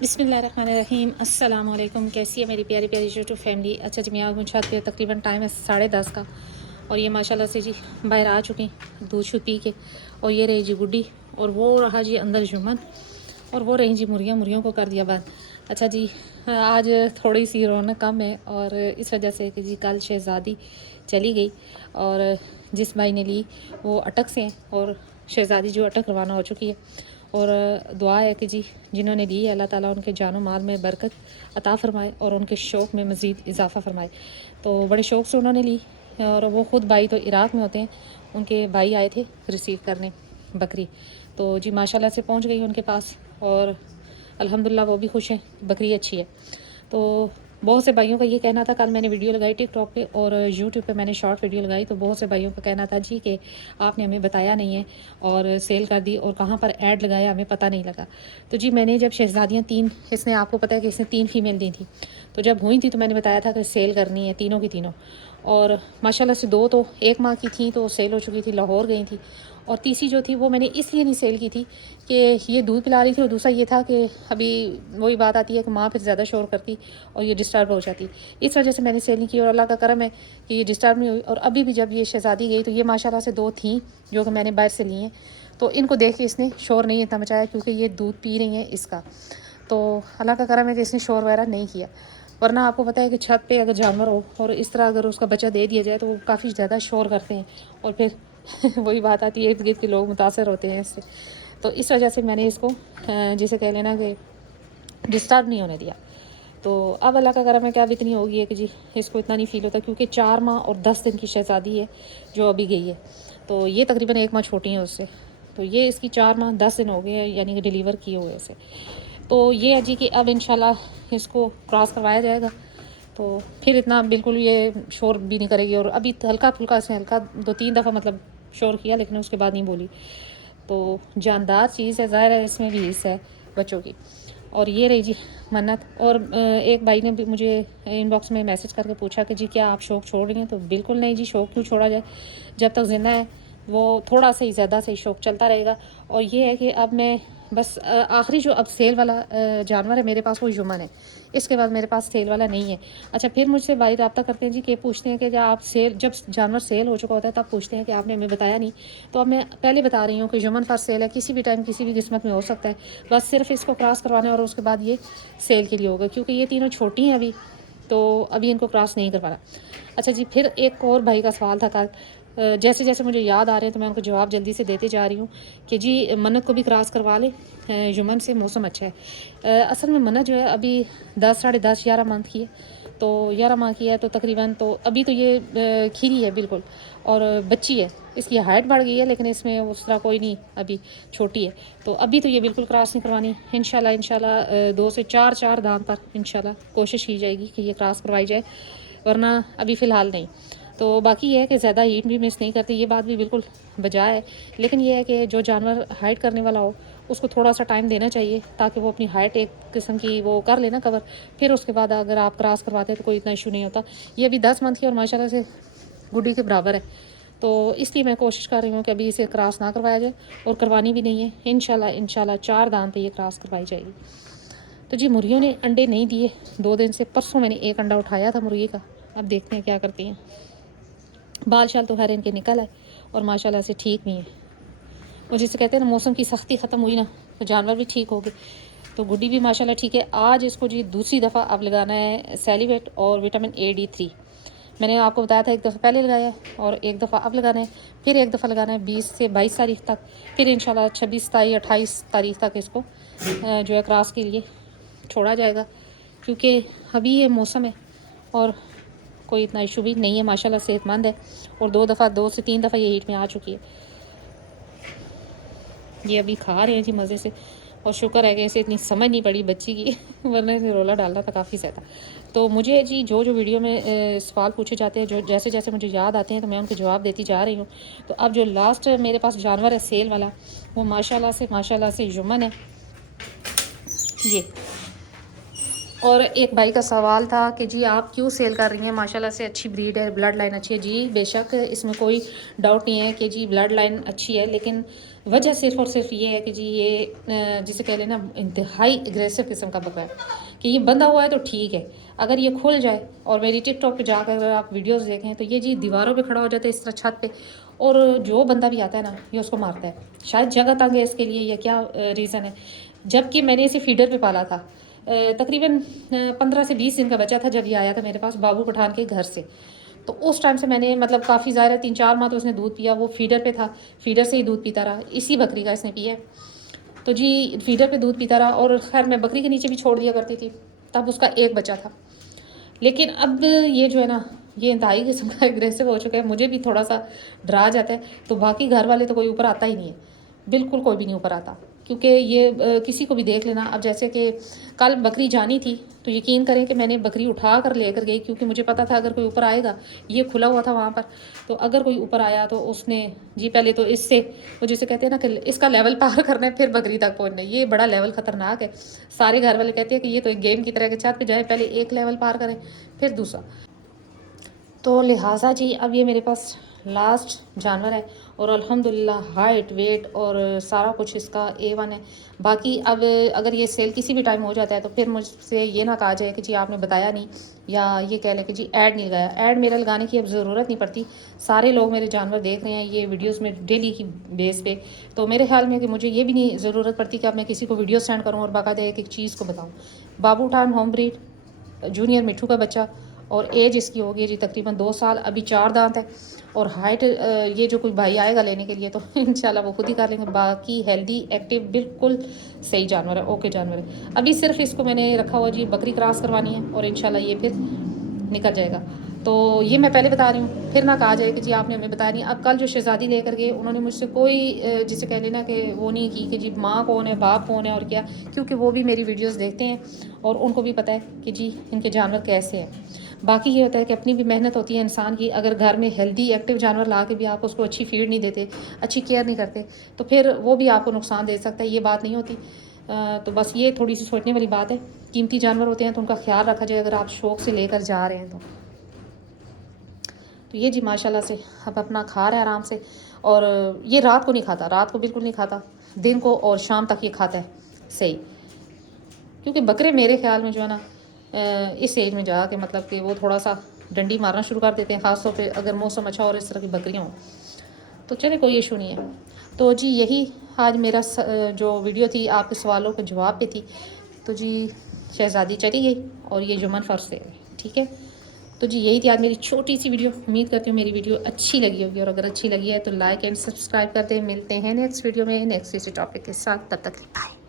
बिस्मिल्लाहिर्रहमानिर्रहीम। अस्सलाम वालेकुम। कैसी है मेरी प्यारी प्यारी यूट्यूब फैमिली। अच्छा जी, मैं आ गई छत पे। तकरीबन टाइम है 10:30 का और ये माशाल्लाह से जी बाहर आ चुकी दूध शूध पी के। और ये रही जी गुड्डी और वो रहा जी अंदर जुम्मन और वो रही जी मुर्गियों को कर दिया बंद। अच्छा जी, आज थोड़ी सी रौनक कम है और इस वजह से कि जी कल शहज़ादी चली गई और जिस भाई ने ली वो अटक से हैं और शहज़ादी जो अटक रवाना हो चुकी है। और दुआ है कि जी जिन्होंने ली है अल्लाह ताला उनके जानो माल में बरकत अता फ़रमाए और उनके शौक़ में मज़ीद इजाफ़ा फ़रमाए। तो बड़े शौक़ से उन्होंने ली और वो ख़ुद भाई तो इराक़ में होते हैं, उनके भाई आए थे रिसीव करने बकरी। तो जी माशाल्लाह से पहुंच गई उनके पास और अल्हम्दुलिल्लाह वो भी खुश हैं, बकरी अच्छी है। तो बहुत से भाइयों का ये कहना था, कल मैंने वीडियो लगाई टिकटॉक पे और यूट्यूब पे मैंने शॉर्ट वीडियो लगाई, तो बहुत से भाइयों का कहना था जी कि आपने हमें बताया नहीं है और सेल कर दी और कहाँ पर ऐड लगाया हमें पता नहीं लगा। तो जी मैंने जब शहज़ादियाँ 3, इसने आपको पता है कि इसने 3 फीमेल दी थी, तो जब हुई थी तो मैंने बताया था कि सेल करनी है तीनों की तीनों। और माशाल्लाह से 2 तो 1 माह की थी तो सेल हो चुकी थी, लाहौर गई थी। और तीसरी जो थी वो मैंने इसलिए नहीं सेल की थी कि ये दूध पिला रही थी और दूसरा ये था कि अभी वही बात आती है कि माँ फिर ज़्यादा शोर करती और ये डिस्टर्ब हो जाती, इस वजह से मैंने सेल नहीं की। और अल्लाह का करम है कि ये डिस्टर्ब नहीं हुई। और अभी भी जब ये शहज़ादी गई तो ये माशाल्लाह से 2 थी जो कि मैंने बाहर से ली हैं, तो इनको देख के इसने शोर नहीं इतना मचाया क्योंकि ये दूध पी रही हैं इसका। तो अल्लाह का करम है कि इसने शोर वगैरह नहीं किया, वरना आपको पता है कि छत पे अगर जानवर हो और इस तरह अगर उसका बच्चा दे दिया जाए तो वो काफ़ी ज़्यादा शोर करते हैं और फिर वही बात आती है, इर्द गिर्द के लोग मुतासर होते हैं इससे। तो इस वजह से मैंने इसको जिसे कह लेना कि डिस्टर्ब नहीं होने दिया। तो अब अल्लाह का करम है कि अब इतनी हो गई है कि जी इसको इतना नहीं फ़ील होता क्योंकि 4 माह और 10 दिन की शहज़ादी है जो अभी गई है। तो ये तकरीबन 1 माह छोटी है उससे, तो ये इसकी 4 माह 10 दिन हो गए हैं यानी कि डिलीवर किए हुए इसे। तो ये है जी कि अब इंशाल्लाह इसको क्रॉस करवाया जाएगा तो फिर इतना बिल्कुल ये शोर भी नहीं करेगी। और अभी हल्का फुल्का से हल्का 2-3 दफ़ा मतलब शोर किया लेकिन उसके बाद नहीं बोली। तो जानदार चीज़ है, ज़ाहिर है इसमें भी हिस्सा है बच्चों की। और ये रही जी मन्नत। और एक भाई ने भी मुझे इनबॉक्स में मैसेज करके पूछा कि जी क्या आप शौक़ छोड़ रही हैं? तो बिल्कुल नहीं जी, शौक़ क्यों छोड़ा जाए, जब तक ज़िंदा है वो थोड़ा सा ही ज़्यादा से ही शौक़ चलता रहेगा। और ये है कि अब मैं बस आखिरी जो अब सेल वाला जानवर है मेरे पास वो युमन है, इसके बाद मेरे पास सेल वाला नहीं है। अच्छा, फिर मुझसे भाई रब्ता करते हैं जी कि पूछते हैं कि जब जानवर सेल हो चुका होता है तब पूछते हैं कि आपने हमें बताया नहीं। तो अब मैं पहले बता रही हूँ कि युमन फर्स्ट सेल है, किसी भी टाइम किसी भी किस्मत में हो सकता है, बस सिर्फ इसको क्रॉस करवाना है और उसके बाद ये सेल के लिए होगा क्योंकि ये तीनों छोटी हैं अभी, तो अभी इनको क्रॉस नहीं करवाना। अच्छा जी, फिर एक और भाई का सवाल था कल, जैसे जैसे मुझे याद आ रहे हैं तो मैं उनको जवाब जल्दी से देते जा रही हूँ कि जी मन्नत को भी क्रॉस करवा ले, युमन से मौसम अच्छा है। असल में मन्नत जो है अभी 10, साढ़े 10, 11 मंथ की है, तो 11 माह की है तो तकरीबन तो अभी तो ये खीरी है बिल्कुल और बच्ची है। इसकी हाइट बढ़ गई है लेकिन इसमें उस तरह कोई नहीं, अभी छोटी है। तो अभी तो ये बिल्कुल क्रॉस नहीं करवानी। इंशाल्लाह 2 से 4 दाम पर इंशाल्लाह कोशिश की जाएगी कि ये क्रॉस करवाई जाए, वरना अभी फ़िलहाल नहीं। तो बाकी ये है कि ज़्यादा हीट भी मिस नहीं करती, ये बात भी बिल्कुल बजा है। लेकिन ये है कि जो जानवर हाइट करने वाला हो उसको थोड़ा सा टाइम देना चाहिए ताकि वो अपनी हाइट एक किस्म की वो कर लेना कवर, फिर उसके बाद अगर आप क्रॉस करवाते हैं तो कोई इतना इशू नहीं होता। ये अभी 10 मंथ की और माशाल्लाह से गुड्डी के बराबर है, तो इसलिए मैं कोशिश कर रही हूँ कि अभी इसे क्रॉस ना करवाया जाए और करवानी भी नहीं है। इंशाल्लाह 4 दांत पे ये क्रॉस करवाई जाएगी। तो जी मुर्गियों ने अंडे नहीं दिए 2 दिन से, परसों मैंने एक अंडा उठाया था मुर्गी का, अब देखते हैं क्या करती हैं। बाल शाल तो खैर इनके निकल आए और माशाल्लाह से ठीक भी हैं। और जिसे कहते हैं ना मौसम की सख्ती ख़त्म हुई ना तो जानवर भी ठीक हो गए। तो गुड्डी भी माशाल्लाह ठीक है। आज इसको जी दूसरी दफ़ा अब लगाना है सेलिवेट और विटामिन AD3। मैंने आपको बताया था एक दफ़ा पहले लगाया और एक दफ़ा अब लगाना है, फिर एक दफ़ा लगाना है 20 से 22 तारीख तक, फिर इंशाल्लाह 26, 27, 28 तारीख तक इसको जो है क्रॉस के लिए छोड़ा जाएगा क्योंकि अभी ये मौसम है और कोई इतना इशू भी नहीं है, माशाल्लाह सेहतमंद है। और 2 से 3 दफ़ा ये हीट में आ चुकी है। ये अभी खा रहे हैं जी मज़े से और शुक्र है कि इसे इतनी समझ नहीं पड़ी बच्ची की वरना इसे रोला डालना था काफ़ी ज़्यादा। तो मुझे जी जो वीडियो में सवाल पूछे जाते हैं, जो जैसे जैसे मुझे याद आते हैं तो मैं उनके जवाब देती जा रही हूँ। तो अब जो लास्ट मेरे पास जानवर है सेल वाला वो माशाल्लाह से युमन है। ये और एक भाई का सवाल था कि जी आप क्यों सेल कर रही हैं, माशाल्लाह से अच्छी ब्रीड है, ब्लड लाइन अच्छी है। जी बेशक इसमें कोई डाउट नहीं है कि जी ब्लड लाइन अच्छी है, लेकिन वजह सिर्फ़ और सिर्फ ये है कि जी ये जिसे कह लेना इंतहाई एग्रेसिव किस्म का बकरा है कि ये बंधा हुआ है तो ठीक है, अगर ये खुल जाए और मेरी टिकटॉक पे जाकर अगर आप वीडियोस देखें तो ये जी दीवारों पे खड़ा हो जाता है इस तरह छत पे, और जो बंदा भी आता है ना ये उसको मारता है। शायद जगह तंग है इसके लिए या क्या रीज़न है, जबकि मैंने इसे फीडर पे पाला था। तकरीबन 15 से 20 दिन का बच्चा था जब ये आया था मेरे पास बाबू पठान के घर से। तो उस टाइम से मैंने मतलब काफ़ी ज़्यादा 3-4 माह तो उसने दूध पिया, वो फीडर पे था, फीडर से ही दूध पीता रहा, इसी बकरी का इसने पिया। तो जी फीडर पे दूध पीता रहा, और खैर मैं बकरी के नीचे भी छोड़ दिया करती थी, तब उसका एक बच्चा था। लेकिन अब ये जो है ना ये इंतहाई किस्म का एग्रेसिव हो चुका है, मुझे भी थोड़ा सा डरा जाता है। तो बाकी घर वाले तो कोई ऊपर आता ही नहीं है, बिल्कुल कोई भी नहीं ऊपर आता, क्योंकि ये किसी को भी देख लेना। अब जैसे कि कल बकरी जानी थी तो यकीन करें कि मैंने बकरी उठा कर लेकर गई, क्योंकि मुझे पता था अगर कोई ऊपर आएगा, ये खुला हुआ था वहाँ पर, तो अगर कोई ऊपर आया तो उसने जी पहले तो इससे वो जिसे कहते हैं ना कि इसका लेवल पार करना है फिर बकरी तक पहुँचना है। ये बड़ा लेवल ख़तरनाक है। सारे घर वाले कहते हैं कि ये तो एक गेम की तरह के, छत पे जाए पहले एक लेवल पार करें फिर दूसरा। तो लिहाजा जी अब ये मेरे पास लास्ट जानवर है, और अल्हम्दुलिल्लाह हाइट वेट और सारा कुछ इसका A1 है। बाकी अब अगर ये सेल किसी भी टाइम हो जाता है तो फिर मुझसे ये ना कहा जाए कि जी आपने बताया नहीं, या ये कह लें कि जी ऐड नहीं लगाया। ऐड मेरा लगाने की अब ज़रूरत नहीं पड़ती, सारे लोग मेरे जानवर देख रहे हैं ये वीडियोस में डेली की बेस पे। तो मेरे ख्याल में कि मुझे ये भी नहीं ज़रूरत पड़ती कि अब मैं किसी को वीडियो सेंड करूँ और बाकायदा एक एक चीज़ को बताऊँ। बाबू ठान होम ब्रीड जूनियर मिठू का बच्चा, और एज इसकी होगी जी तकरीबन 2 साल, अभी 4 दांत है। और हाइट ये जो कोई भाई आएगा लेने के लिए तो इंशाल्लाह वो खुद ही कर लेंगे। बाकी हेल्दी एक्टिव बिल्कुल सही जानवर है, ओके जानवर है। अभी सिर्फ इसको मैंने रखा हुआ जी बकरी क्रॉस करवानी है और इंशाल्लाह ये फिर निकल जाएगा। तो ये मैं पहले बता रही हूँ, फिर ना कहा जाए कि जी आपने हमें बताया नहीं। अब कल जो शहज़ादी लेकर गए उन्होंने मुझसे कोई जिसे कह लेना कि वो नहीं की कि जी माँ कौन है बाप कौन है और क्या, क्योंकि वो भी मेरी वीडियोस देखते हैं और उनको भी पता है कि जी इनके जानवर कैसे हैं। बाकी ये होता है कि अपनी भी मेहनत होती है इंसान की, अगर घर में हेल्दी एक्टिव जानवर ला के भी आप उसको अच्छी फीड नहीं देते, अच्छी केयर नहीं करते, तो फिर वो भी आपको नुकसान दे सकता है, ये बात नहीं होती। तो बस ये थोड़ी सी सोचने वाली बात है। कीमती जानवर होते हैं तो उनका ख्याल रखा जाए अगर आप शौक़ से लेकर जा रहे हैं तो ये जी माशाल्लाह से अब अपना खा रहा है आराम से। और ये रात को नहीं खाता, रात को बिल्कुल नहीं खाता, दिन को और शाम तक ये खाता है सही। क्योंकि बकरे मेरे ख्याल में जो है ना इस एज में जाके मतलब कि वो थोड़ा सा डंडी मारना शुरू कर देते हैं, ख़ासतौर पे अगर मौसम अच्छा और इस तरह की बकरियाँ हों। तो चले कोई इशू नहीं है। तो जी यही आज मेरा जो वीडियो थी आपके सवालों के जवाब पे थी। तो जी शहज़ादी चली गई और ये जुम्मन फ़र्श से ठीक है। तो जी यही थी आज मेरी छोटी सी वीडियो। उम्मीद करती हूँ मेरी वीडियो अच्छी लगी होगी, और अगर अच्छी लगी है तो लाइक एंड सब्सक्राइब करते हैं। मिलते हैं नेक्स्ट वीडियो में नेक्स्ट किसी टॉपिक के साथ, तब तक बाय।